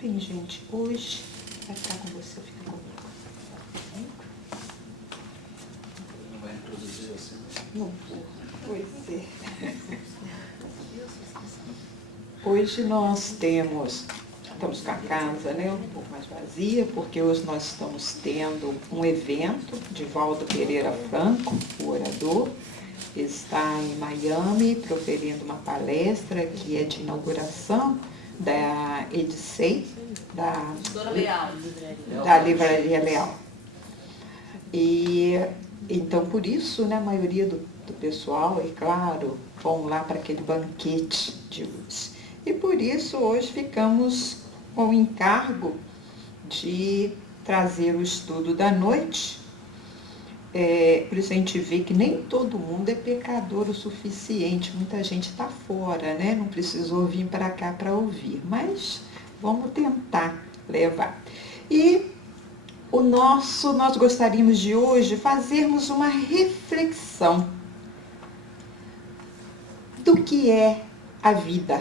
Bem, gente, hoje vai ficar com você, fica comigo. Não vai introduzir você? Não vou. Pois é. Hoje nós estamos com a casa, né, um pouco mais vazia, porque hoje nós estamos tendo um evento de Valdo Pereira Franco, o orador. Está em Miami, proferindo uma palestra que é de inauguração da Edicei, da Livraria Leal. E então, por isso, né, a maioria do pessoal, é claro, vão lá para aquele banquete de luz. E por isso, hoje ficamos com o encargo de trazer o estudo da noite. Por isso a gente vê que nem todo mundo é pecador o suficiente, muita gente está fora, né? Não precisou vir para cá para ouvir, mas vamos tentar levar. E nós gostaríamos de hoje fazermos uma reflexão do que é a vida.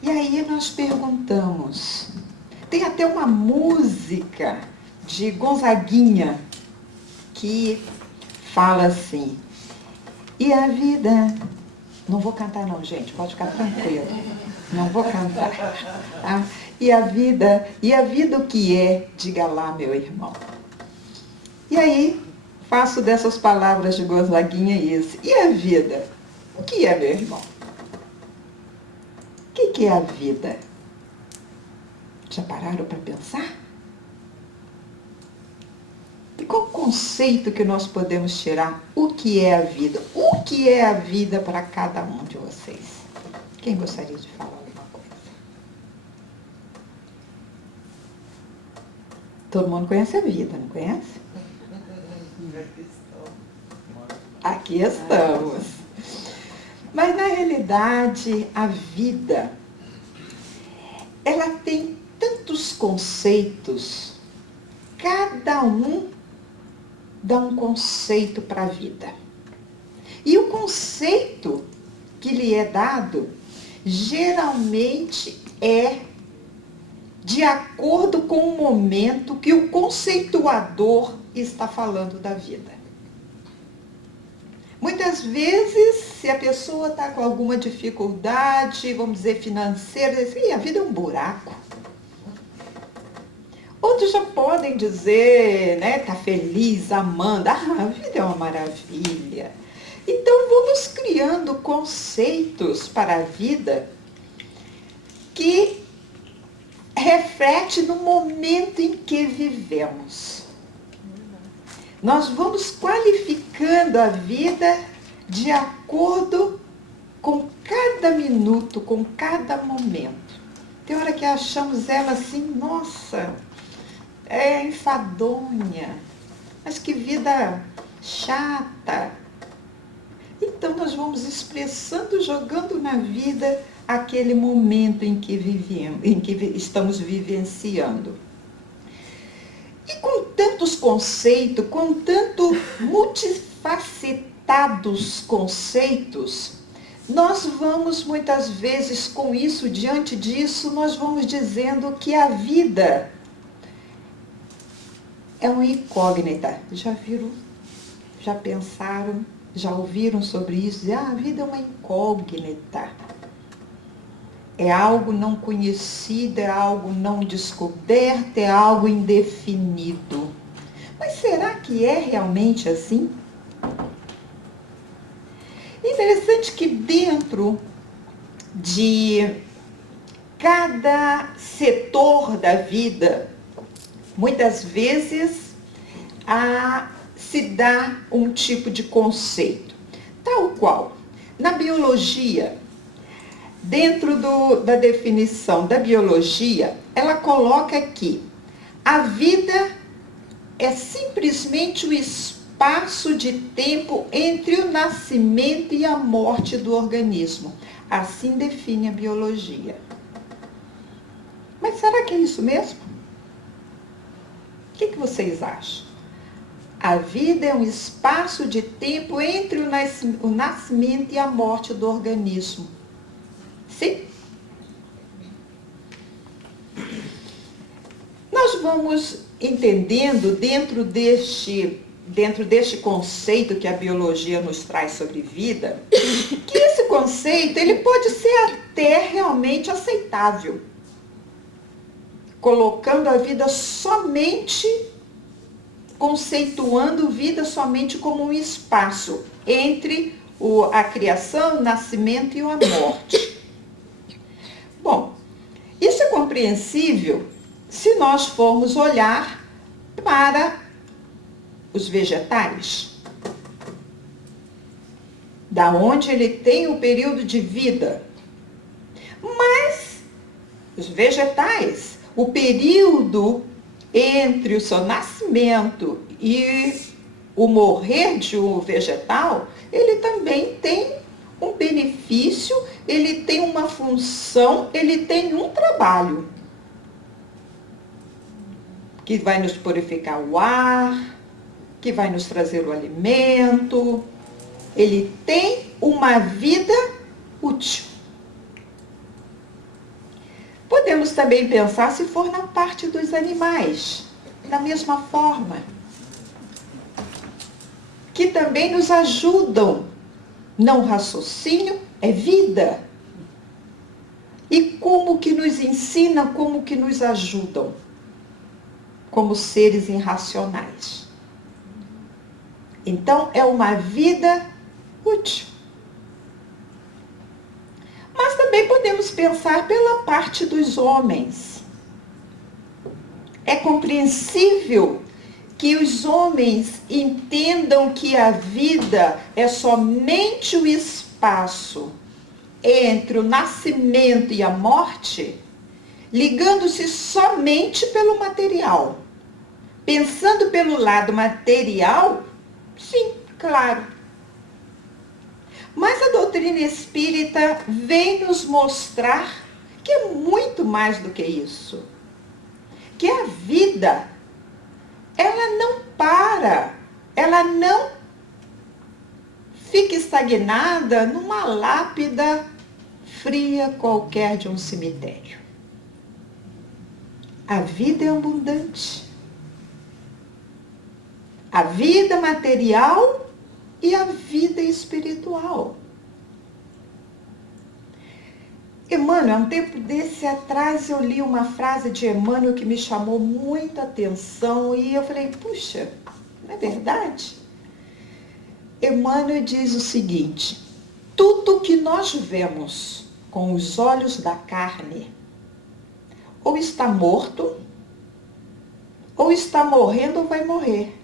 E aí nós perguntamos, tem até uma música de Gonzaguinha, que fala assim, e a vida... Não vou cantar não, gente, pode ficar tranquilo. Não vou cantar. Tá? E a vida o que é? Diga lá, meu irmão. E aí, faço dessas palavras de Gonzaguinha isso. E a vida? O que é, meu irmão? O que é a vida? Já pararam para pensar? E qual o conceito que nós podemos tirar? O que é a vida? O que é a vida para cada um de vocês? Quem gostaria de falar alguma coisa? Todo mundo conhece a vida, não conhece? Aqui estamos. Mas, na realidade, a vida, ela tem tantos conceitos, cada um dá um conceito para a vida. E o conceito que lhe é dado, geralmente é de acordo com o momento que o conceituador está falando da vida. Muitas vezes, se a pessoa está com alguma dificuldade, vamos dizer, financeira, diz, a vida é um buraco. Outros já podem dizer, né, tá feliz, amando, a vida é uma maravilha. Então vamos criando conceitos para a vida que reflete no momento em que vivemos. Nós vamos qualificando a vida de acordo com cada minuto, com cada momento. Tem hora que achamos ela assim, nossa, é enfadonha, mas que vida chata. Então nós vamos expressando, jogando na vida aquele momento em que vivemos, em que estamos vivenciando. E com tantos conceitos, com tanto multifacetados conceitos, nós vamos muitas vezes com isso, diante disso, nós vamos dizendo que a vida é uma incógnita. Já viram? Já pensaram? Já ouviram sobre isso? A vida é uma incógnita. É algo não conhecido, é algo não descoberto, é algo indefinido. Mas será que é realmente assim? É interessante que dentro de cada setor da vida, muitas vezes se dá um tipo de conceito. Tal qual, na biologia, dentro da definição da biologia, ela coloca que a vida é simplesmente o espaço de tempo entre o nascimento e a morte do organismo. Assim define a biologia. Mas será que é isso mesmo? O que vocês acham? A vida é um espaço de tempo entre o nascimento e a morte do organismo. Sim? nós vamos entendendo dentro deste conceito que a biologia nos traz sobre vida, que esse conceito ele pode ser até realmente aceitável, colocando a vida somente, conceituando vida somente como um espaço entre a criação, o nascimento e a morte. Bom, isso é compreensível se nós formos olhar para os vegetais, da onde ele tem o período de vida. Mas os vegetais, o período entre o seu nascimento e o morrer de um vegetal, ele também tem um benefício, ele tem uma função, ele tem um trabalho que vai nos purificar o ar, que vai nos trazer o alimento. Ele tem uma vida útil. Podemos também pensar se for na parte dos animais, da mesma forma, que também nos ajudam. Não raciocínio, é vida. E como que nos ensina, como que nos ajudam, como seres irracionais. Então, é uma vida útil. Mas também podemos pensar pela parte dos homens. É compreensível que os homens entendam que a vida é somente o espaço entre o nascimento e a morte, ligando-se somente pelo material. Pensando pelo lado material, sim, claro. Mas a doutrina espírita vem nos mostrar que é muito mais do que isso. Que a vida, ela não para, ela não fica estagnada numa lápida fria qualquer de um cemitério. A vida é abundante. A vida material e a vida espiritual. Emmanuel, um tempo desse atrás eu li uma frase de Emmanuel que me chamou muita atenção e eu falei, puxa, não é verdade? Emmanuel diz o seguinte: tudo que nós vemos com os olhos da carne ou está morto, ou está morrendo ou vai morrer.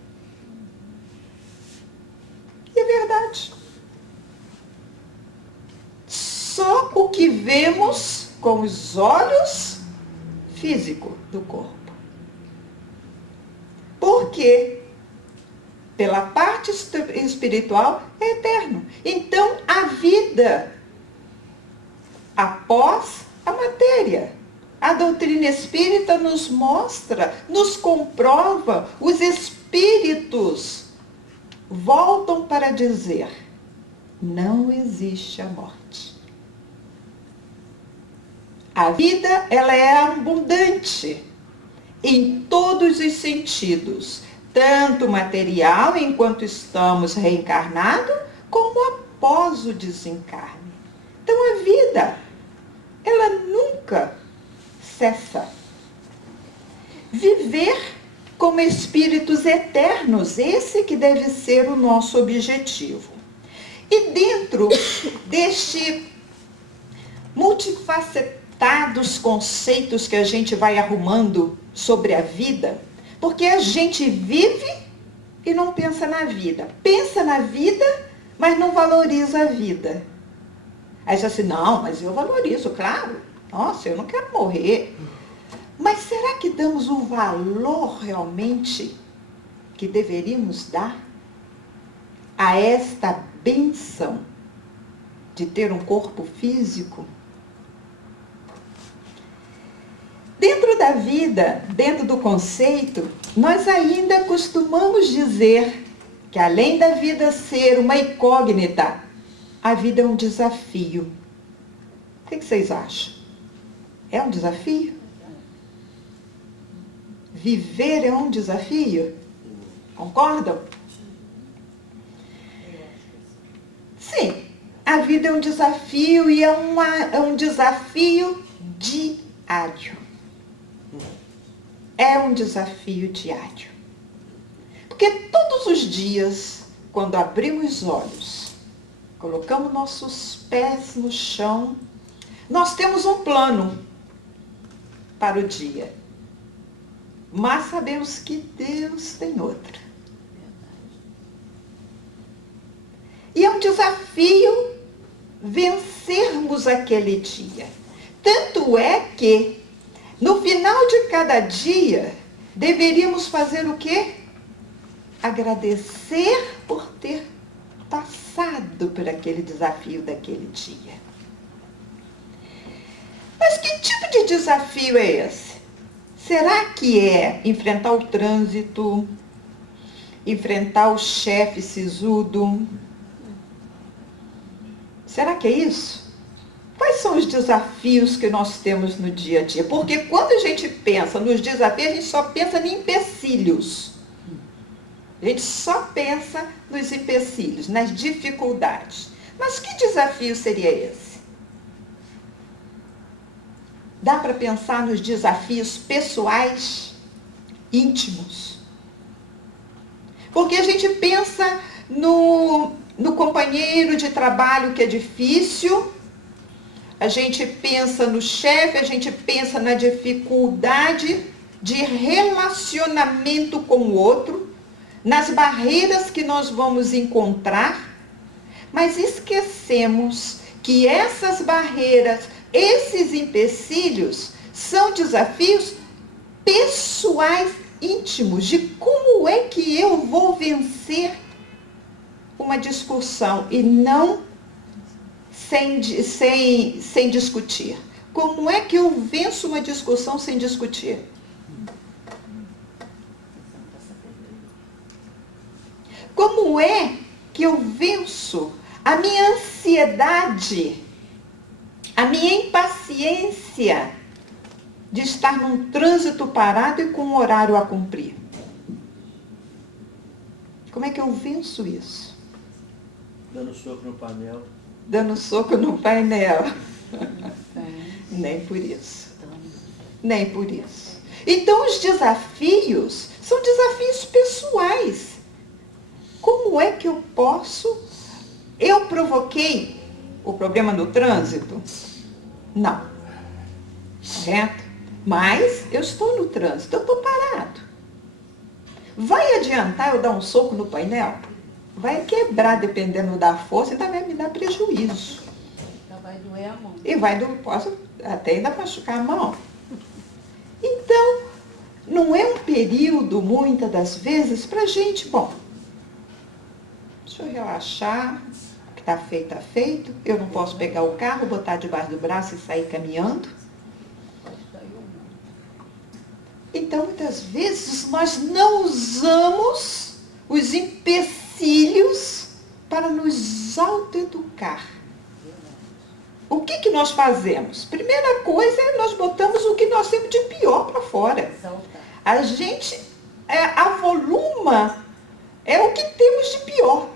E é verdade. Só o que vemos com os olhos físicos do corpo. Porque pela parte espiritual é eterno. Então a vida após a matéria. A doutrina espírita nos mostra, nos comprova, os espíritos voltam para dizer: não existe a morte. A vida, ela é abundante em todos os sentidos, tanto material enquanto estamos reencarnados, como após o desencarne. Então a vida, ela nunca cessa. Viver como espíritos eternos, esse que deve ser o nosso objetivo. E dentro deste multifacetados conceitos que a gente vai arrumando sobre a vida, porque a gente vive e não pensa na vida. Pensa na vida, mas não valoriza a vida. Aí diz assim, não, mas eu valorizo, claro. Nossa, eu não quero morrer. Mas será que damos o valor realmente que deveríamos dar a esta bênção de ter um corpo físico? Dentro da vida, dentro do conceito, nós ainda costumamos dizer que além da vida ser uma incógnita, a vida é um desafio. O que vocês acham? É um desafio? viver é um desafio? Concordam? Sim, a vida é um desafio e é um desafio diário. É um desafio diário. Porque todos os dias, quando abrimos os olhos, colocamos nossos pés no chão, nós temos um plano para o dia. Mas sabemos que Deus tem outro. E é um desafio vencermos aquele dia. Tanto é que, no final de cada dia, deveríamos fazer o quê? Agradecer por ter passado por aquele desafio daquele dia. Mas que tipo de desafio é esse? Será que é enfrentar o trânsito, enfrentar o chefe sisudo? Será que é isso? Quais são os desafios que nós temos no dia a dia? Porque quando a gente pensa nos desafios, a gente só pensa em empecilhos. A gente só pensa nos empecilhos, nas dificuldades. Mas que desafio seria esse? Dá para pensar nos desafios pessoais, íntimos. Porque a gente pensa no companheiro de trabalho que é difícil, a gente pensa no chefe, a gente pensa na dificuldade de relacionamento com o outro, nas barreiras que nós vamos encontrar, mas esquecemos que essas barreiras, esses empecilhos, são desafios pessoais íntimos, de como é que eu vou vencer uma discussão e não sem discutir. Como é que eu venço uma discussão sem discutir? Como é que eu venço a minha ansiedade, a minha impaciência de estar num trânsito parado e com um horário a cumprir? Como é que eu venço isso? Dando soco no painel. Dando soco no painel. Nem por isso. Nem por isso. Então, os desafios são desafios pessoais. Como é que eu posso... Eu provoquei o problema no trânsito? Não. Correto? Mas eu estou no trânsito, eu estou parado. Vai adiantar eu dar um soco no painel? Vai quebrar, dependendo da força, então vai me dar prejuízo. Então vai doer a mão. E posso até ainda machucar a mão. Então, não é um período, muitas das vezes, para a gente, bom, deixa eu relaxar, o que está feito, está feito. Eu não posso pegar o carro, botar debaixo do braço e sair caminhando. Então, muitas vezes, nós não usamos os empecilhos para nos autoeducar. O que nós fazemos? Primeira coisa, nós botamos o que nós temos de pior para fora. A gente avoluma o que temos de pior.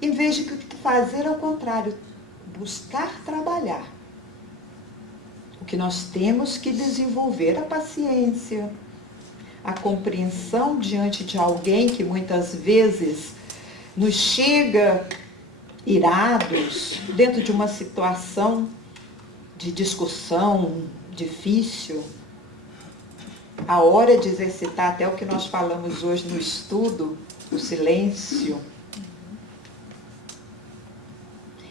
Em vez de fazer ao contrário, buscar trabalhar. O que nós temos que desenvolver a paciência, a compreensão diante de alguém que muitas vezes nos chega irados, dentro de uma situação de discussão difícil. A hora de exercitar até o que nós falamos hoje no estudo, o silêncio.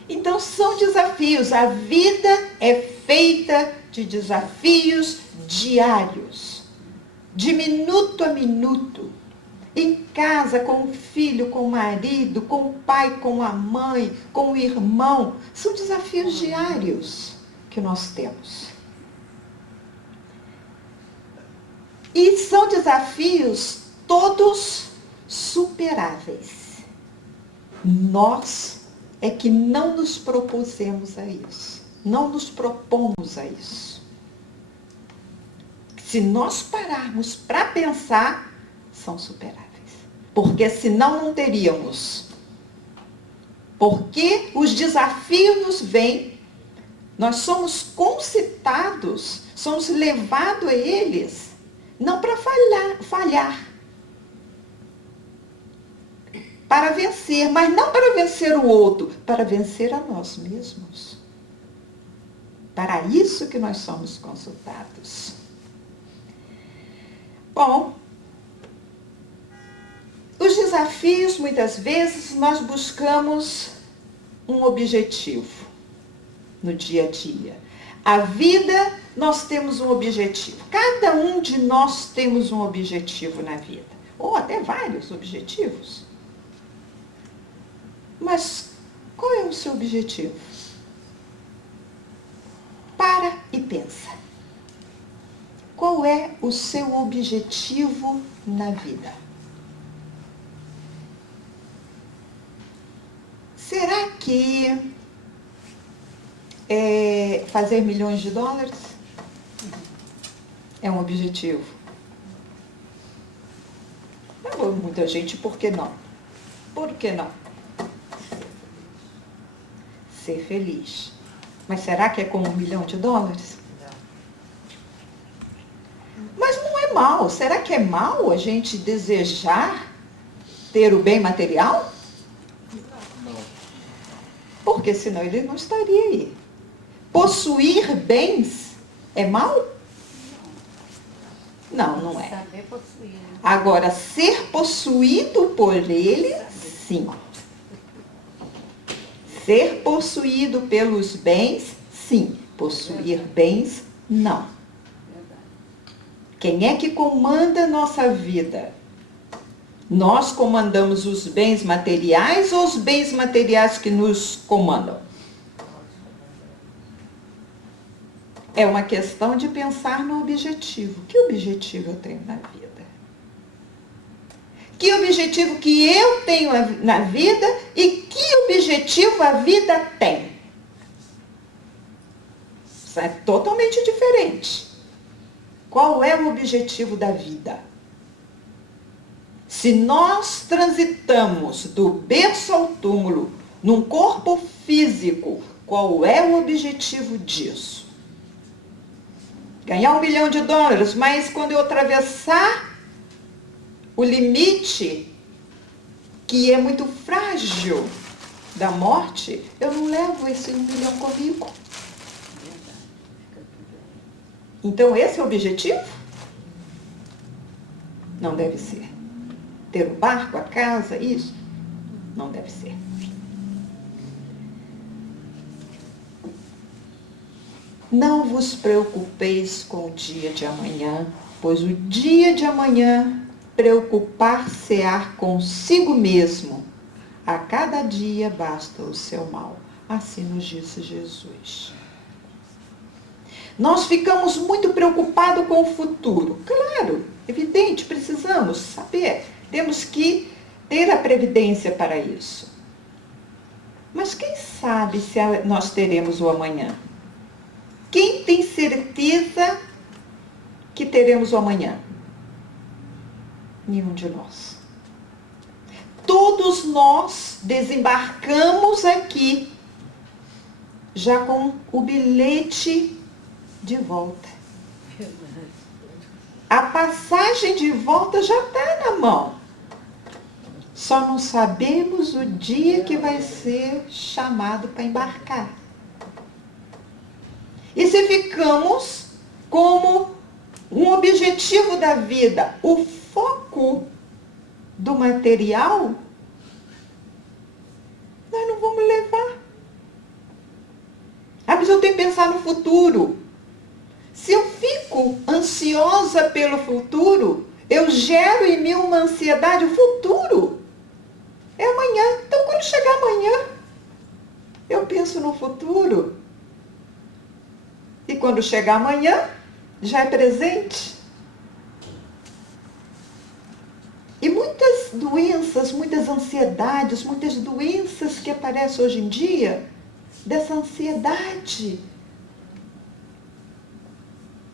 Então são desafios, a vida é feita de desafios diários, de minuto a minuto, em casa, com o filho, com o marido, com o pai, com a mãe, com o irmão. São desafios diários que nós temos. E são desafios todos superáveis. Nós é que não nos propusemos a isso. Não nos propomos a isso. se nós pararmos para pensar, são superáveis. Porque senão não teríamos. Porque os desafios nos vêm, nós somos concitados, somos levados a eles, não para falhar, para vencer, mas não para vencer o outro, para vencer a nós mesmos. Para isso que nós somos consultados. Bom, os desafios, muitas vezes, nós buscamos um objetivo no dia a dia. A vida, nós temos um objetivo. Cada um de nós temos um objetivo na vida. Ou até vários objetivos. Mas qual é o seu objetivo? Para e pensa. Qual é o seu objetivo na vida? Será que fazer milhões de dólares é um objetivo? Muita gente, por que não? Por que não? Ser feliz. Mas será que é com $1 milhão? Mas não é mal. Será que é mal a gente desejar ter o bem material? Não. Porque senão ele não estaria aí. Possuir bens é mal? Não, não é. Saber possuir. Agora, ser possuído por ele, sim. Ser possuído pelos bens, sim. Possuir bens, não. Quem é que comanda a nossa vida? Nós comandamos os bens materiais ou os bens materiais que nos comandam? É uma questão de pensar no objetivo. Que objetivo eu tenho na vida? Que objetivo que eu tenho na vida e que objetivo a vida tem? Isso é totalmente diferente. Qual é o objetivo da vida? Se nós transitamos do berço ao túmulo num corpo físico, qual é o objetivo disso? Ganhar $1 milhão, mas quando eu atravessar o limite, que é muito frágil, da morte, eu não levo esse $1 milhão comigo. Então esse é o objetivo? Não deve ser. Ter o barco, a casa, isso? Não deve ser. Não vos preocupeis com o dia de amanhã, pois o dia de amanhã preocupar-se-á consigo mesmo. A cada dia basta o seu mal. Assim nos disse Jesus. Nós ficamos muito preocupados com o futuro. Claro, evidente, precisamos saber. Temos que ter a previdência para isso. Mas quem sabe se nós teremos o amanhã? Quem tem certeza que teremos o amanhã? Nenhum de nós. Todos nós desembarcamos aqui já com o bilhete de volta. A passagem de volta já está na mão. Só não sabemos o dia que vai ser chamado para embarcar. E se ficamos como um objetivo da vida, o foco do material, nós não vamos levar. Mas eu tenho que pensar no futuro. Se eu fico ansiosa pelo futuro, eu gero em mim uma ansiedade. O futuro é amanhã. Então, quando chegar amanhã, eu penso no futuro. E quando chegar amanhã, já é presente. E muitas doenças, muitas ansiedades, muitas doenças que aparecem hoje em dia, dessa ansiedade.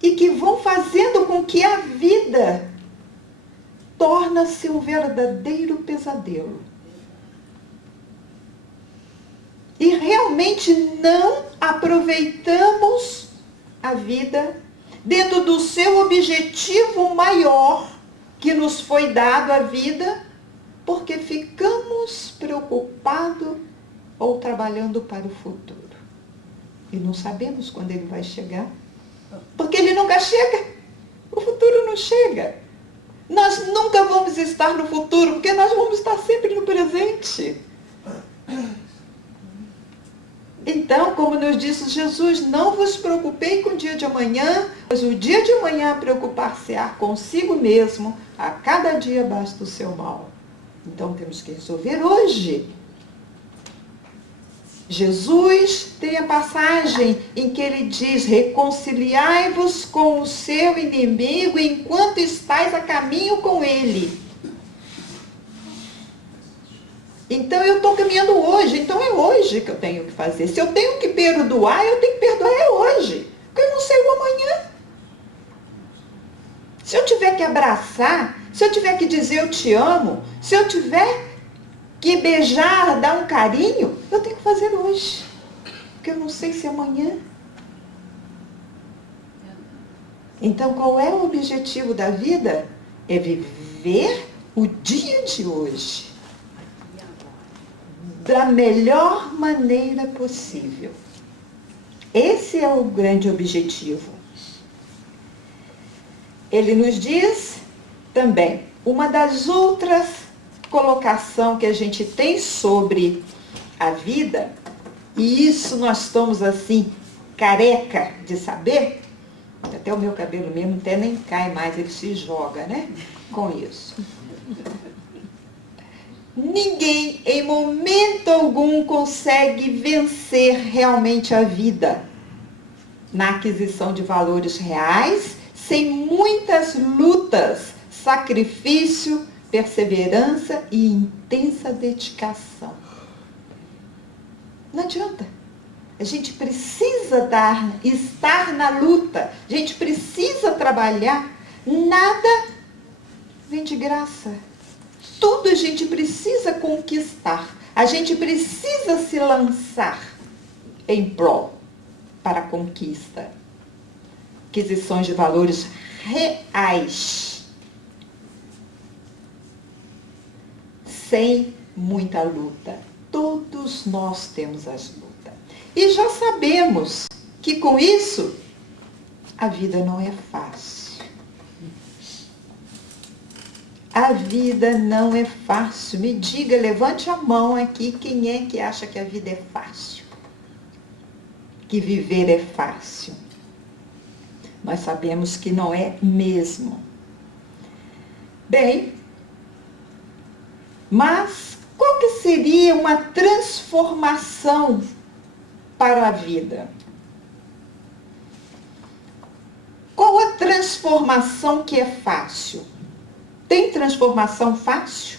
e que vão fazendo com que a vida torne-se um verdadeiro pesadelo. E realmente não aproveitamos a vida dentro do seu objetivo maior que nos foi dado a vida, porque ficamos preocupados ou trabalhando para o futuro. E não sabemos quando ele vai chegar, porque ele nunca chega. O futuro não chega. Nós nunca vamos estar no futuro, porque nós vamos estar sempre no presente. Então, como nos disse Jesus, não vos preocupei com o dia de amanhã, pois o dia de amanhã preocupar-se-á consigo mesmo, a cada dia basta o seu mal. Então temos que resolver hoje. Jesus tem a passagem em que ele diz: reconciliai-vos com o seu inimigo enquanto estáis a caminho com ele. Então eu estou caminhando hoje, então é hoje que eu tenho que fazer. Se eu tenho que perdoar, eu tenho que perdoar hoje, porque eu não sei o amanhã. Se eu tiver que abraçar, se eu tiver que dizer eu te amo, se eu tiver que beijar, dar um carinho, eu tenho que fazer hoje, porque eu não sei se é amanhã. Então qual é o objetivo da vida? É viver o dia de hoje da melhor maneira possível. Esse é o grande objetivo. Ele nos diz também, uma das outras colocações que a gente tem sobre a vida, e isso nós estamos assim, careca de saber, até o meu cabelo mesmo até nem cai mais, ele se joga, né? Com isso. Ninguém, em momento algum, consegue vencer realmente a vida na aquisição de valores reais, sem muitas lutas, sacrifício, perseverança e intensa dedicação. Não adianta. A gente precisa estar na luta, a gente precisa trabalhar. Nada vem de graça. Tudo a gente precisa conquistar. A gente precisa se lançar em prol para a conquista. Aquisições de valores reais. Sem muita luta. Todos nós temos as lutas. E já sabemos que com isso a vida não é fácil. A vida não é fácil. Me diga, levante a mão aqui, quem é que acha que a vida é fácil? Que viver é fácil. Nós sabemos que não é mesmo. Bem, mas qual que seria uma transformação para a vida? Qual a transformação que é fácil? Tem transformação fácil?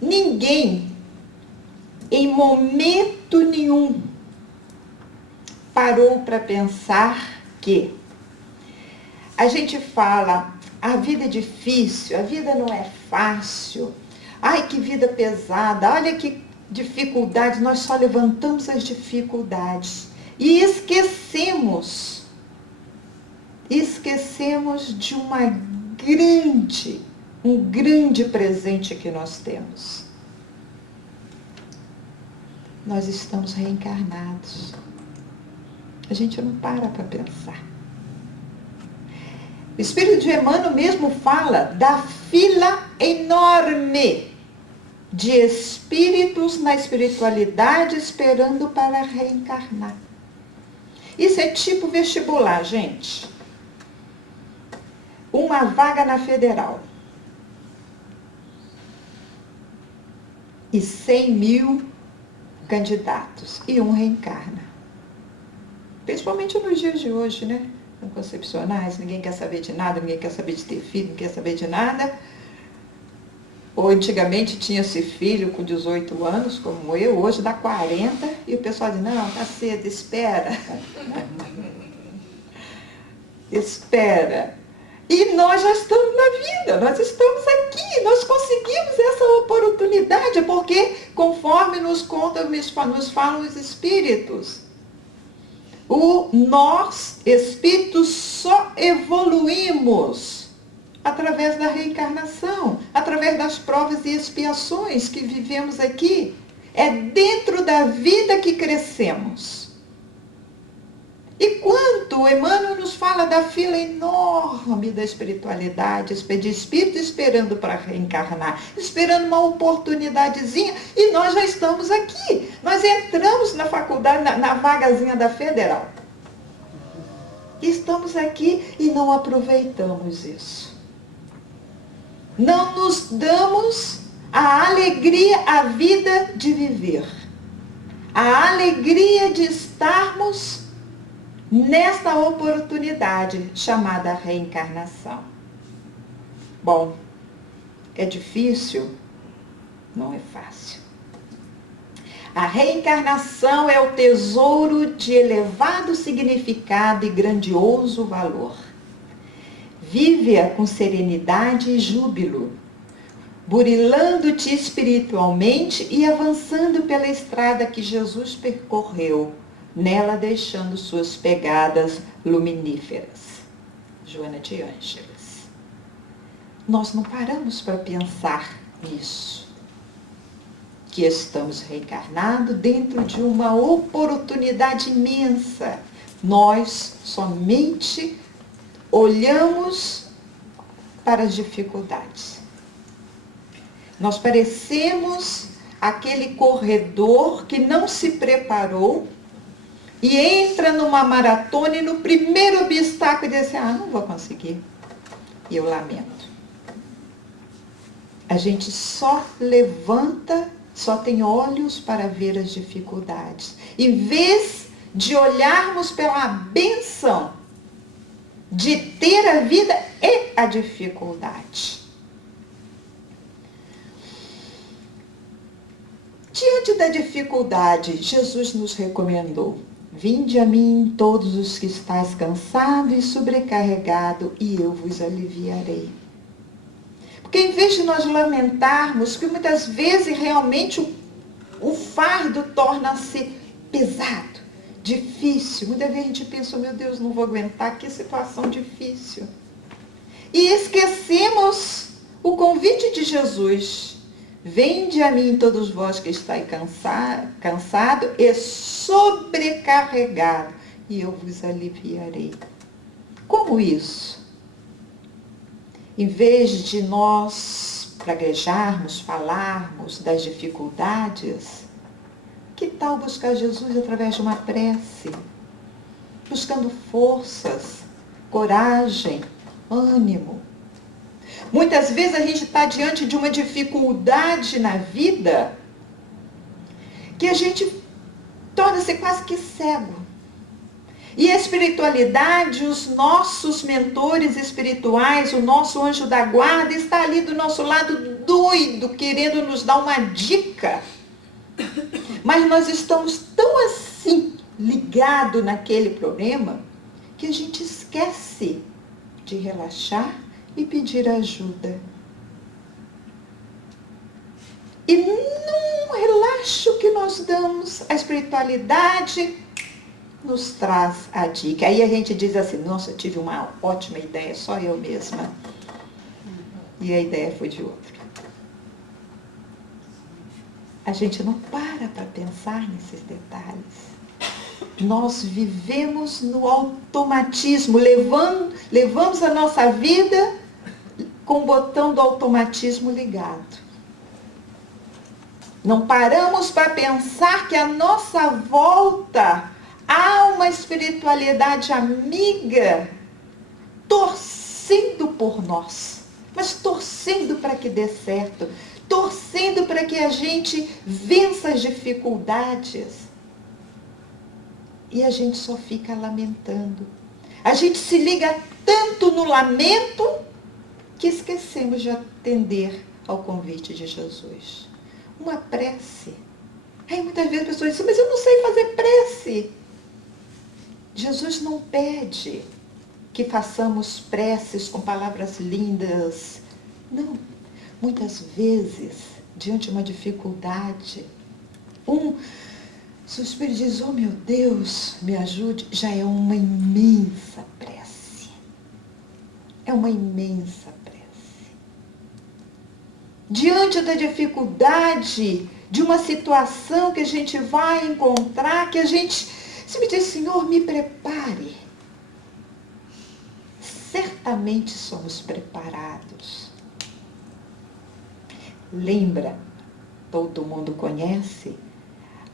Ninguém, em momento nenhum, parou para pensar que a gente fala, a vida é difícil, a vida não é fácil, ai que vida pesada, olha que dificuldades, nós só levantamos as dificuldades e esquecemos de um grande presente que nós temos. Nós estamos reencarnados. A gente não para pensar. O Espírito de Emmanuel mesmo fala da fila enorme de espíritos na espiritualidade esperando para reencarnar. Isso é tipo vestibular, gente. Uma vaga na federal. E 100 mil candidatos. E um reencarna. Principalmente nos dias de hoje, né? Concepcionais, ninguém quer saber de nada, ninguém quer saber de ter filho, ninguém quer saber de nada. Ou antigamente tinha-se filho com 18 anos, como eu, hoje dá 40, e o pessoal diz, não, tá cedo, espera. Espera. E nós já estamos na vida, nós estamos aqui, nós conseguimos essa oportunidade, porque conforme nos contam, nos falam os espíritos, nós, espíritos, só evoluímos através da reencarnação, através das provas e expiações que vivemos aqui. É dentro da vida que crescemos. E quanto Emmanuel nos fala da fila enorme da espiritualidade, de espírito esperando para reencarnar, esperando uma oportunidadezinha, e nós já estamos aqui. Nós entramos na faculdade, na vagazinha da Federal. Estamos aqui e não aproveitamos isso. Não nos damos a alegria, a vida de viver. A alegria de estarmos nesta oportunidade chamada reencarnação. Bom, é difícil? Não é fácil. A reencarnação é o tesouro de elevado significado e grandioso valor. Vive-a com serenidade e júbilo, burilando-te espiritualmente e avançando pela estrada que Jesus percorreu, nela deixando suas pegadas luminíferas. Joana de Ângeles. Nós não paramos para pensar nisso, que estamos reencarnados dentro de uma oportunidade imensa. Nós somente olhamos para as dificuldades. Nós parecemos aquele corredor que não se preparou e entra numa maratona e no primeiro obstáculo diz assim, não vou conseguir. E eu lamento. A gente só levanta, só tem olhos para ver as dificuldades. Em vez de olharmos pela bênção de ter a vida e a dificuldade. Diante da dificuldade, Jesus nos recomendou: vinde a mim todos os que estáis cansados e sobrecarregados, e eu vos aliviarei. Porque em vez de nós lamentarmos, que muitas vezes realmente o fardo torna-se pesado, difícil. Muitas vezes a gente pensa, meu Deus, não vou aguentar, que situação difícil. E esquecemos o convite de Jesus. Vinde a mim todos vós que estáis cansado e sobrecarregado, e eu vos aliviarei. Como isso? Em vez de nós praguejarmos, falarmos das dificuldades, que tal buscar Jesus através de uma prece? Buscando forças, coragem, ânimo. Muitas vezes a gente está diante de uma dificuldade na vida que a gente torna-se quase que cego. E a espiritualidade, os nossos mentores espirituais, o nosso anjo da guarda está ali do nosso lado doido, querendo nos dar uma dica. Mas nós estamos tão assim, ligados naquele problema, que a gente esquece de relaxar e pedir ajuda. E num relaxo que nós damos, a espiritualidade nos traz a dica. Aí a gente diz assim, nossa, eu tive uma ótima ideia, só eu mesma. E a ideia foi de outro. A gente não para pensar nesses detalhes. Nós vivemos no automatismo, levamos a nossa vida com o botão do automatismo ligado. Não paramos para pensar que à nossa volta há uma espiritualidade amiga torcendo por nós, mas torcendo para que dê certo, torcendo para que a gente vença as dificuldades. E a gente só fica lamentando. A gente se liga tanto no lamento que esquecemos de atender ao convite de Jesus. Uma prece. Aí muitas vezes as pessoas dizem, mas eu não sei fazer prece. Jesus não pede que façamos preces com palavras lindas. Não. Muitas vezes, diante de uma dificuldade, se o Espírito diz, oh meu Deus, me ajude, já é uma imensa prece. É uma imensa prece. Diante da dificuldade de uma situação que a gente vai encontrar, que a gente se me diz, Senhor, me prepare. Certamente somos preparados. Lembra, todo mundo conhece,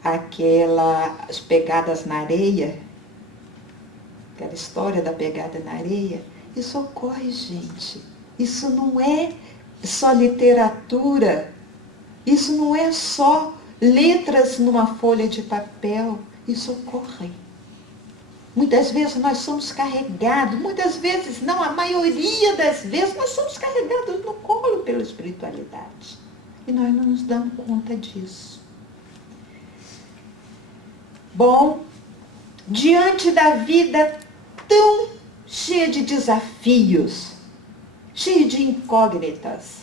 aquelas pegadas na areia, aquela história da pegada na areia. Isso ocorre, gente. Isso não é só literatura. Isso não é só letras numa folha de papel. Isso ocorre. Muitas vezes nós somos carregados, muitas vezes não, a maioria das vezes nós somos carregados no colo pela espiritualidade. E nós não nos damos conta disso. Bom, diante da vida tão cheia de desafios, cheia de incógnitas,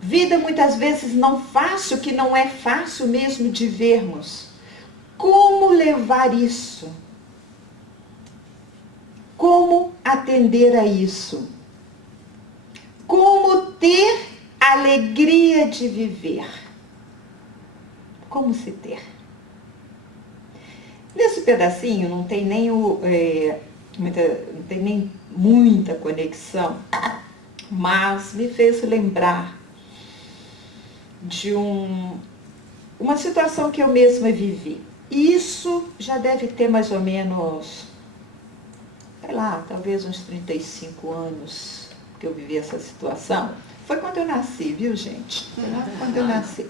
vida muitas vezes não fácil, que não é fácil mesmo de vermos, como levar isso? Como atender a isso? Como ter alegria de viver? Como se ter? Nesse pedacinho não tem nem não tem nem muita conexão, mas me fez lembrar de uma situação que eu mesma vivi. Isso já deve ter mais ou menos, sei lá, talvez uns 35 anos que eu vivi essa situação. Foi quando eu nasci, viu, gente? Foi lá quando eu nasci.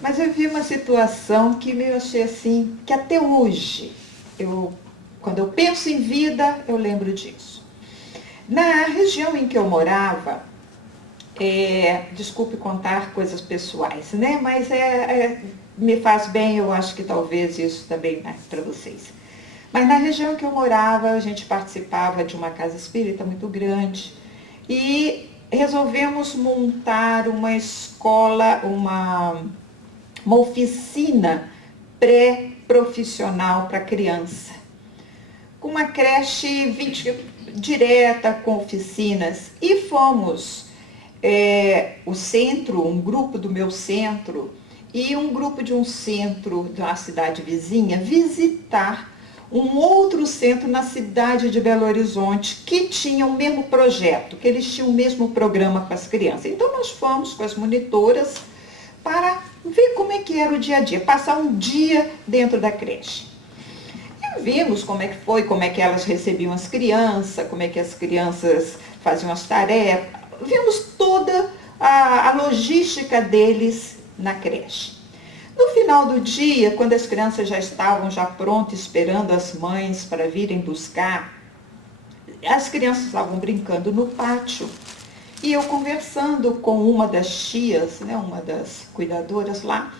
Mas eu vi uma situação que eu achei assim, que até hoje, quando eu penso em vida, eu lembro disso. Na região em que eu morava, desculpe contar coisas pessoais, né? Mas me faz bem, eu acho que talvez isso também para vocês. Mas na região que eu morava, a gente participava de uma casa espírita muito grande e resolvemos montar uma escola, uma oficina pré-profissional para criança. Com uma creche direta com oficinas. E fomos, o centro, um grupo do meu centro e um grupo de um centro da cidade vizinha visitar um outro centro na cidade de Belo Horizonte que tinha o mesmo projeto, que eles tinham o mesmo programa para as crianças. Então nós fomos com as monitoras para ver como é que era o dia a dia, passar um dia dentro da creche. E vimos como é que foi, como é que elas recebiam as crianças, como é que as crianças faziam as tarefas. Vimos toda a logística deles na creche. No final do dia, quando as crianças já estavam prontas, esperando as mães para virem buscar, as crianças estavam brincando no pátio. E eu conversando com uma das tias, né, uma das cuidadoras lá,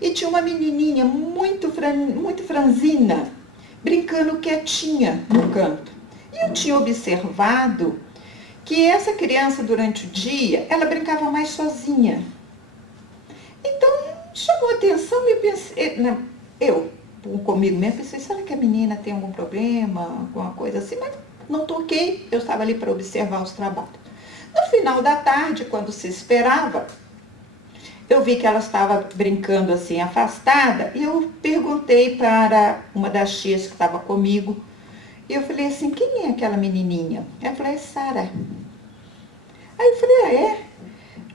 e tinha uma menininha muito franzina, brincando quietinha no canto. E eu tinha observado que essa criança, durante o dia, ela brincava mais sozinha. Então, chamou a atenção e eu comigo mesmo, pensei, será que a menina tem algum problema, alguma coisa assim? Mas não toquei, eu estava ali para observar os trabalhos. No final da tarde, quando se esperava, eu vi que ela estava brincando assim, afastada, e eu perguntei para uma das tias que estava comigo, e eu falei assim, quem é aquela menininha? Ela falou, é Sara. Aí eu falei, é?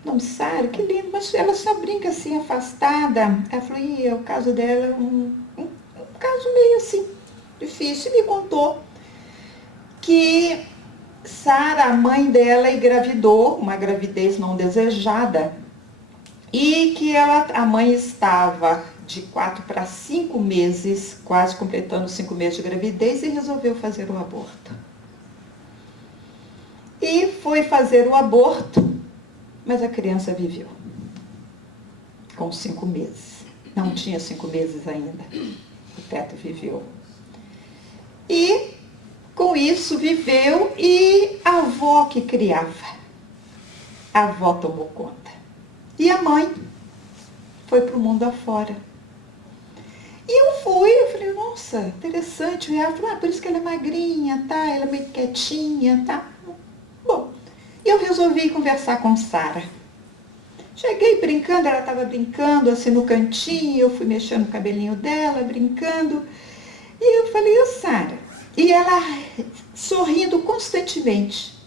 Não, Sara, que lindo, mas ela só brinca assim, afastada. Ela falou, é o caso dela, um caso meio assim, difícil. E me contou que Sara, a mãe dela, engravidou, uma gravidez não desejada, e que a mãe estava de 4 para 5 meses, quase completando 5 meses de gravidez, e resolveu fazer o aborto. E foi fazer o aborto Mas a criança viveu. Com 5 meses. Não tinha 5 meses ainda. O feto viveu. E com isso viveu e a avó que criava. A avó tomou conta. E a mãe foi para o mundo afora. E eu falei, nossa, interessante. E ela falou, por isso que ela é magrinha, tá? Ela é meio quietinha, tá? Bom, eu resolvi conversar com Sara. Cheguei brincando, ela estava brincando assim no cantinho, eu fui mexendo no cabelinho dela, brincando. E eu falei, Sara. E ela sorrindo constantemente,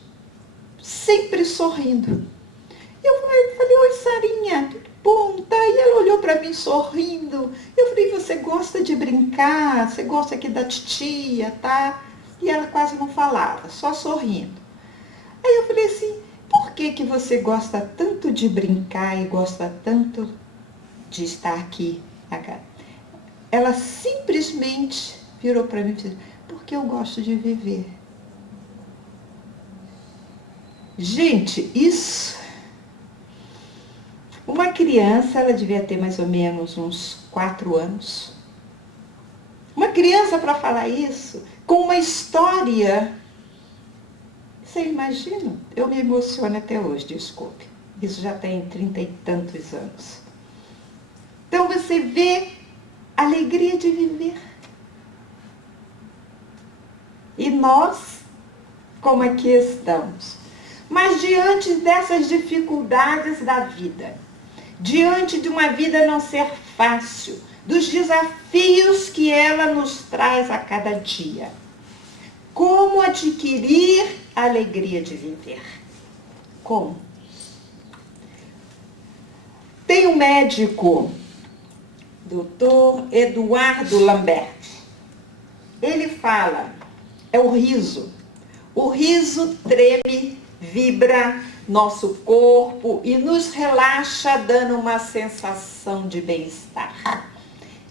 sempre sorrindo. Eu falei, oi Sarinha, tudo bom? Tá? E ela olhou para mim sorrindo. Eu falei, você gosta de brincar? Você gosta aqui da titia, tá? E ela quase não falava, só sorrindo. Aí eu falei assim, por que você gosta tanto de brincar e gosta tanto de estar aqui? Ela simplesmente virou para mim e disse, porque eu gosto de viver. Gente, isso... Uma criança, ela devia ter mais ou menos uns 4 anos. Uma criança para falar isso, com uma história... Você imagina? Eu me emociono até hoje, desculpe. Isso já tem 30 e tantos anos. Então você vê a alegria de viver. E nós, como aqui estamos? Mas diante dessas dificuldades da vida, diante de uma vida não ser fácil, dos desafios que ela nos traz a cada dia, como adquirir a alegria de viver? Como? Tem um médico, Dr. Eduardo Lambert. Ele fala, é o riso. O riso treme, vibra nosso corpo e nos relaxa, dando uma sensação de bem-estar.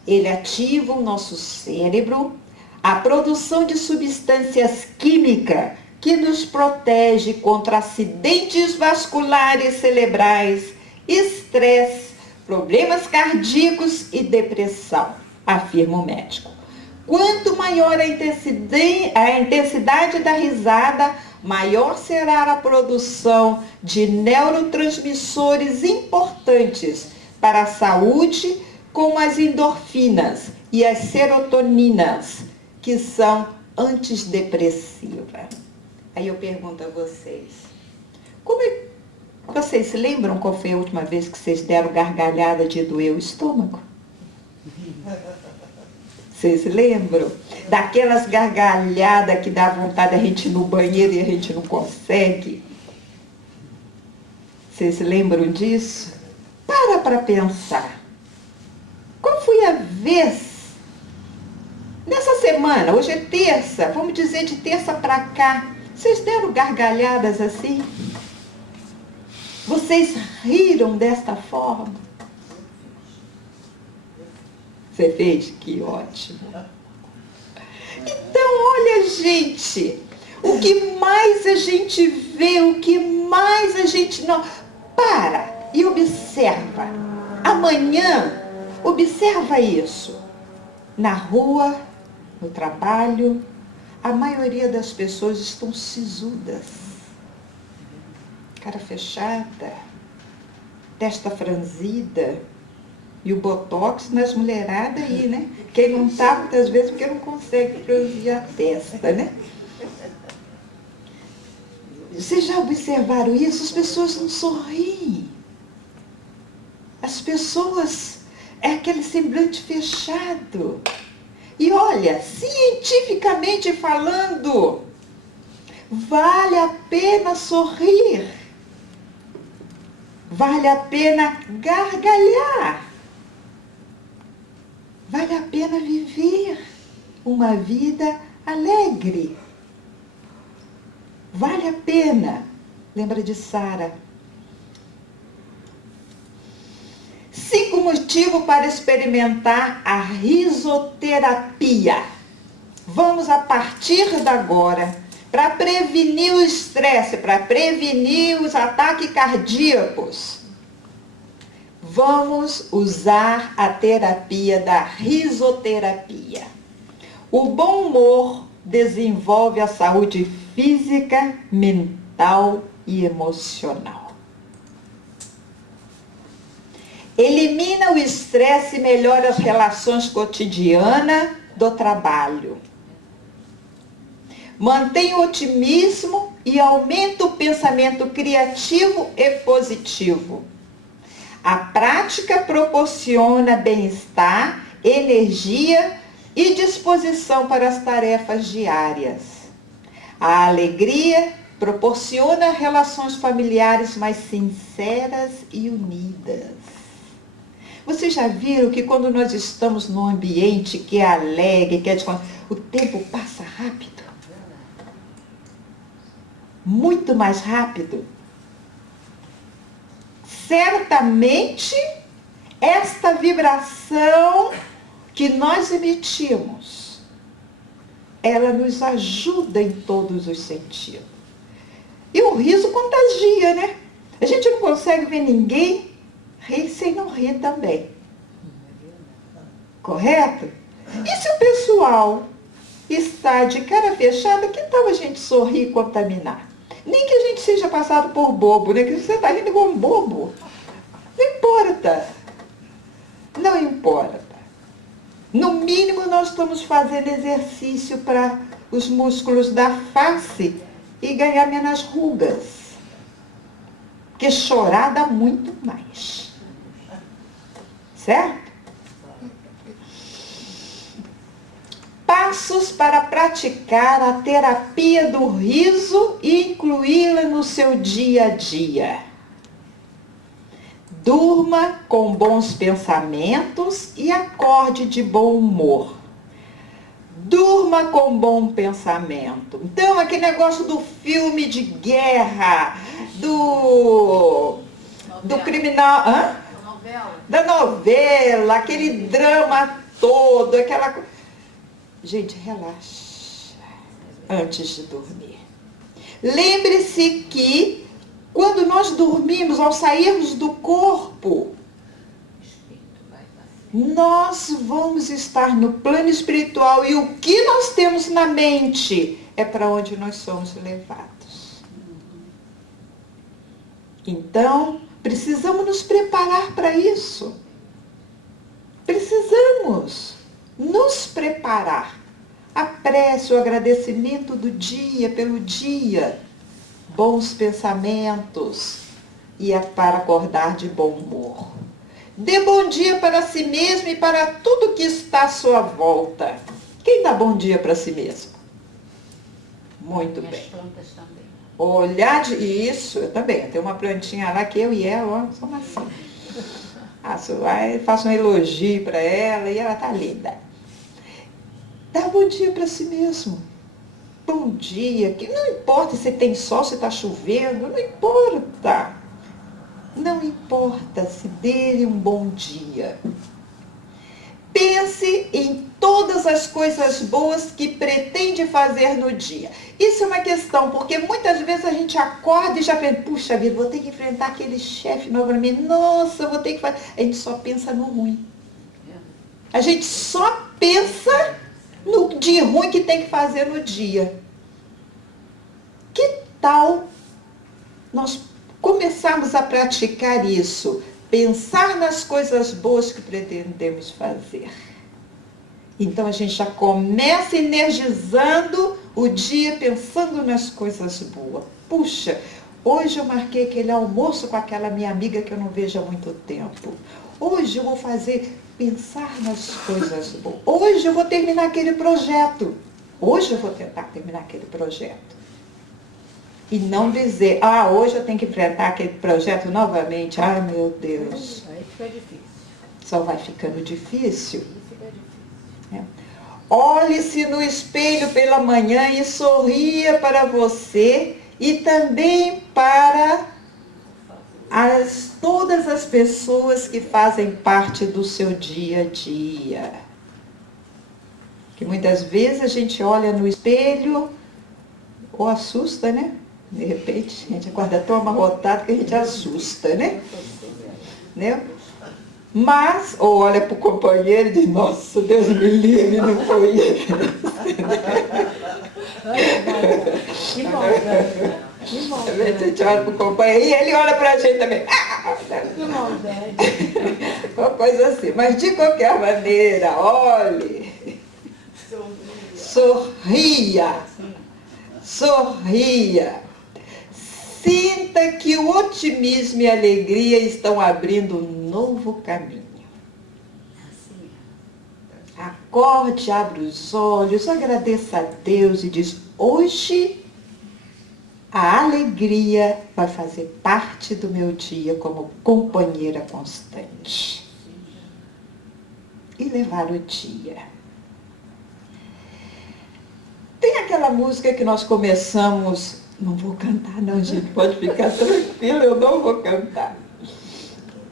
Ele ativa o nosso cérebro, a produção de substâncias químicas que nos protege contra acidentes vasculares cerebrais, estresse, problemas cardíacos e depressão, afirma o médico. Quanto maior a intensidade da risada, maior será a produção de neurotransmissores importantes para a saúde, como as endorfinas e as serotoninas, que são antidepressivas. Aí eu pergunto a vocês, vocês se lembram qual foi a última vez que vocês deram gargalhada de doer o estômago? Vocês lembram? Daquelas gargalhadas que dá vontade a gente ir no banheiro e a gente não consegue? Vocês lembram disso? Para pensar. Qual foi a vez, nessa semana, hoje é terça, vamos dizer de terça para cá, vocês deram gargalhadas assim? Vocês riram desta forma? Você fez? Que ótimo. Então, olha, gente, o que mais a gente vê, o que mais a gente não... Para e observa. Amanhã, observa isso. Na rua, no trabalho, a maioria das pessoas estão sisudas. Cara fechada, testa franzida. E o botox nas mulheradas aí, né? Quem não tá, muitas vezes, porque não consegue franzir a testa, né? Vocês já observaram isso? As pessoas não sorriem. As pessoas, é aquele semblante fechado. E olha, cientificamente falando, vale a pena sorrir. Vale a pena gargalhar. Vale a pena viver uma vida alegre. Vale a pena. Lembra de Sara? 5 motivos para experimentar a risoterapia. Vamos, a partir de agora, para prevenir o estresse, para prevenir os ataques cardíacos, vamos usar a terapia da risoterapia. O bom humor desenvolve a saúde física, mental e emocional. Elimina o estresse e melhora as relações cotidianas do trabalho. Mantém o otimismo e aumenta o pensamento criativo e positivo. A prática proporciona bem-estar, energia e disposição para as tarefas diárias. A alegria proporciona relações familiares mais sinceras e unidas. Vocês já viram que quando nós estamos num ambiente que é alegre, que é o tempo passa rápido? Muito mais rápido. Certamente, esta vibração que nós emitimos, ela nos ajuda em todos os sentidos. E o riso contagia, né? A gente não consegue ver ninguém rir sem não rir também. Correto? E se o pessoal está de cara fechada, que tal a gente sorrir e contaminar? Nem que a gente seja passado por bobo, né? Que você está rindo como um bobo. Não importa. Não importa. No mínimo, nós estamos fazendo exercício para os músculos da face e ganhar menos rugas. Porque chorar dá muito mais. Certo? Passos para praticar a terapia do riso e incluí-la no seu dia a dia. Durma com bons pensamentos e acorde de bom humor. Durma com bom pensamento. Então, aquele negócio do filme de guerra, do criminal... Hã? Da novela, aquele drama todo, aquela coisa. Gente, relaxa antes de dormir. Lembre-se que quando nós dormimos, ao sairmos do corpo, nós vamos estar no plano espiritual e o que nós temos na mente é para onde nós somos levados. Então, precisamos nos preparar para isso. Precisamos nos preparar. A prece, o agradecimento do dia pelo dia, bons pensamentos e para acordar de bom humor. Dê bom dia para si mesmo e para tudo que está à sua volta. Quem dá bom dia para si mesmo? Muito bem. As plantas também. Olhar de... Isso, eu também. Tem uma plantinha lá que eu e ela, ó, somos assim. Faço um elogio para ela e ela tá linda. Dá bom dia para si mesmo. Bom dia. Que não importa se tem sol, se está chovendo, não importa. Não importa, se dê um bom dia. Pense em todas as coisas boas que pretende fazer no dia. Isso é uma questão, porque muitas vezes a gente acorda e já pensa, puxa vida, vou ter que enfrentar aquele chefe novamente. Nossa, vou ter que fazer. A gente só pensa no ruim. A gente só pensa no de ruim que tem que fazer no dia. Que tal nós começarmos a praticar isso? Pensar nas coisas boas que pretendemos fazer. Então a gente já começa energizando o dia pensando nas coisas boas. Puxa, hoje eu marquei aquele almoço com aquela minha amiga que eu não vejo há muito tempo. Hoje eu vou pensar nas coisas boas. Hoje eu vou terminar aquele projeto. Hoje eu vou tentar terminar aquele projeto. E não dizer, hoje eu tenho que enfrentar aquele projeto novamente. Ai, meu Deus. Aí fica difícil. Só vai ficando difícil. Aí fica difícil. É. Olhe-se no espelho pela manhã e sorria para você e também para todas as pessoas que fazem parte do seu dia a dia. Que muitas vezes a gente olha no espelho, Ou assusta, né? De repente, a gente acorda tão amarrotado que a gente assusta, né? Né? Mas, ou olha para o companheiro e diz, nossa, Deus me livre, não foi ele. Que maldade. Que Às vezes a maldade. gente olha para o companheiro e ele olha para a gente também. Que maldade. Uma coisa assim. Mas de qualquer maneira, olhe, sorria, sorria. Sinta que o otimismo e a alegria estão abrindo um novo caminho. Acorde, abre os olhos, agradeça a Deus e diz, hoje a alegria vai fazer parte do meu dia como companheira constante. E levar o dia. Tem aquela música que nós começamos, não vou cantar não, gente, pode ficar tranquilo, eu não vou cantar.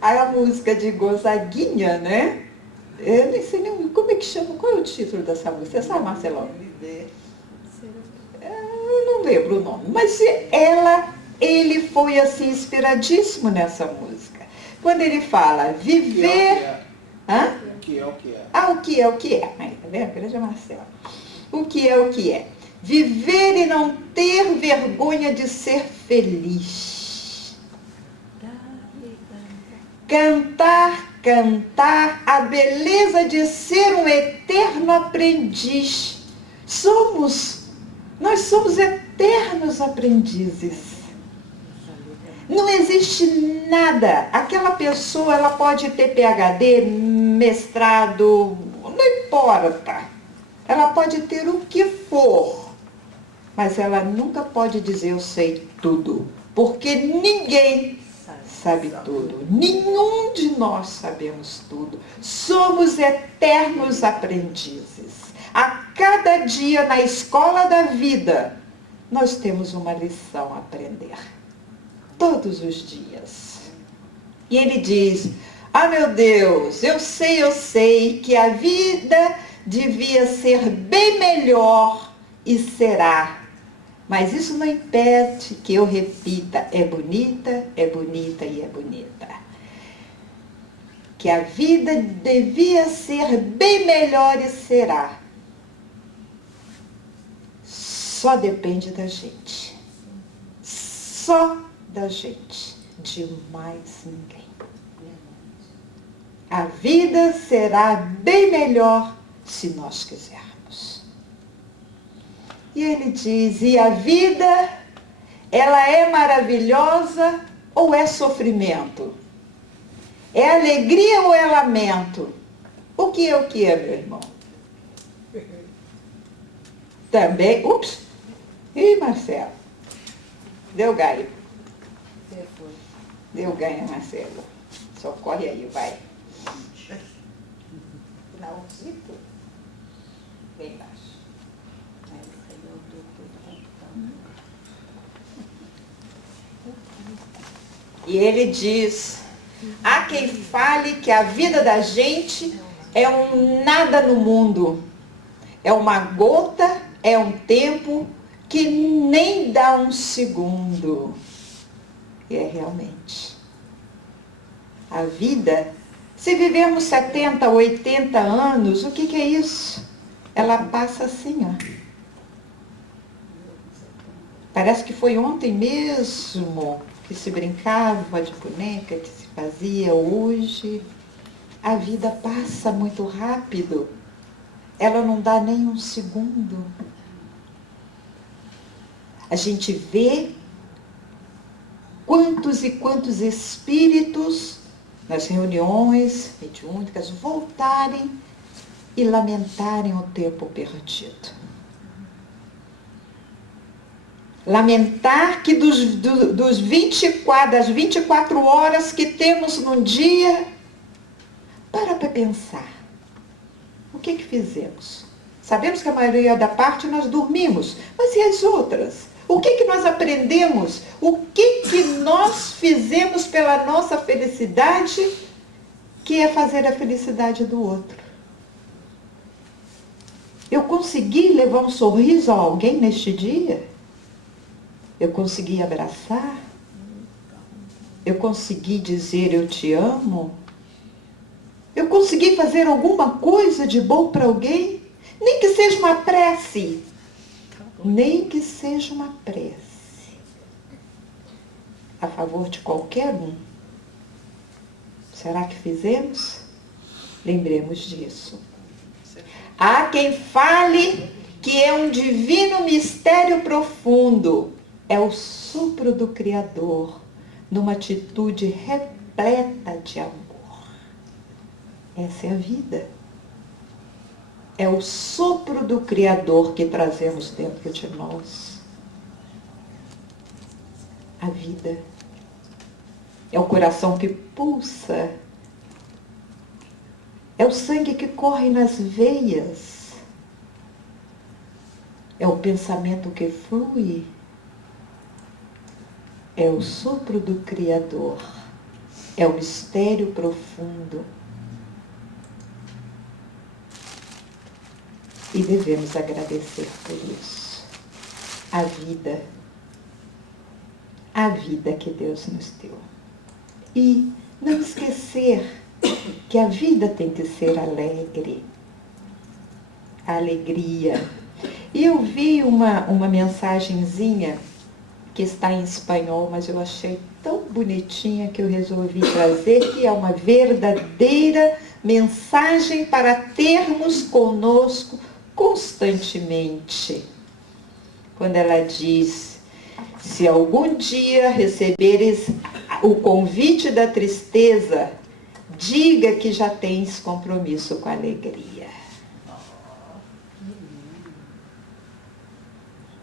Aí a música de Gonzaguinha, né? Eu nem sei nem como é que chama, qual é o título dessa música? Você sabe, Marcelão? Eu não lembro o nome, mas ele foi assim inspiradíssimo nessa música. Quando ele fala viver... Hã? O que é o que é? Ah, o que é o que é. Aí, tá vendo? Grande Marcelo. O que é o que é. Viver e não ter vergonha de ser feliz. Cantar, cantar a beleza de ser um eterno aprendiz. Nós somos eternos aprendizes. Não existe nada. Aquela pessoa, ela pode ter PhD, mestrado, não importa. Ela pode ter o que for, mas ela nunca pode dizer eu sei tudo, porque ninguém sabe tudo. Nenhum de nós sabemos tudo. Somos eternos aprendizes. A cada dia na escola da vida, nós temos uma lição a aprender. Todos os dias. E ele diz, ah, meu Deus, eu sei que a vida devia ser bem melhor e será. Mas isso não impede que eu repita, é bonita e é bonita. Que a vida devia ser bem melhor e será. Só depende da gente. Só da gente. De mais ninguém. A vida será bem melhor se nós quisermos. E ele diz, e a vida, ela é maravilhosa ou é sofrimento? É alegria ou é lamento? O que é, meu irmão? Também, ups, ih, Marcelo, deu gaio. Deu ganho, Marcelo. Socorre aí, vai. Não, tipo, bem baixo. E ele diz, há quem fale que a vida da gente é um nada no mundo. É uma gota, é um tempo que nem dá um segundo. E é realmente. A vida, se vivermos 70, 80 anos, o que é isso? Ela passa assim, ó. Parece que foi ontem mesmo que se brincava de boneca, que se fazia hoje. A vida passa muito rápido. Ela não dá nem um segundo. A gente vê quantos e quantos espíritos nas reuniões mediúnicas voltarem e lamentarem o tempo perdido. Lamentar que das 24 horas que temos num dia, para pensar. O que fizemos? Sabemos que a maioria da parte nós dormimos, mas e as outras? O que nós aprendemos? O que nós fizemos pela nossa felicidade, que é fazer a felicidade do outro? Eu consegui levar um sorriso a alguém neste dia? Eu consegui abraçar? Eu consegui dizer eu te amo? Eu consegui fazer alguma coisa de bom para alguém? Nem que seja uma prece. Nem que seja uma prece. A favor de qualquer um. Será que fizemos? Lembremos disso. Há quem fale que é um divino mistério profundo. É o sopro do Criador, numa atitude repleta de amor. Essa é a vida. É o sopro do Criador que trazemos dentro de nós. A vida. É o coração que pulsa. É o sangue que corre nas veias. É o pensamento que flui. É o sopro do Criador. É o mistério profundo. E devemos agradecer por isso. A vida que Deus nos deu. E não esquecer que a vida tem que ser alegre. A alegria. E eu vi uma mensagenzinha que está em espanhol, mas eu achei tão bonitinha que eu resolvi trazer, que é uma verdadeira mensagem para termos conosco constantemente. Quando ela diz: se algum dia receberes o convite da tristeza, diga que já tens compromisso com a alegria.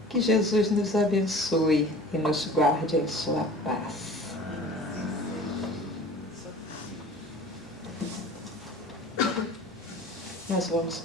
Que Jesus nos abençoe e nos guarde em sua paz. Nós vamos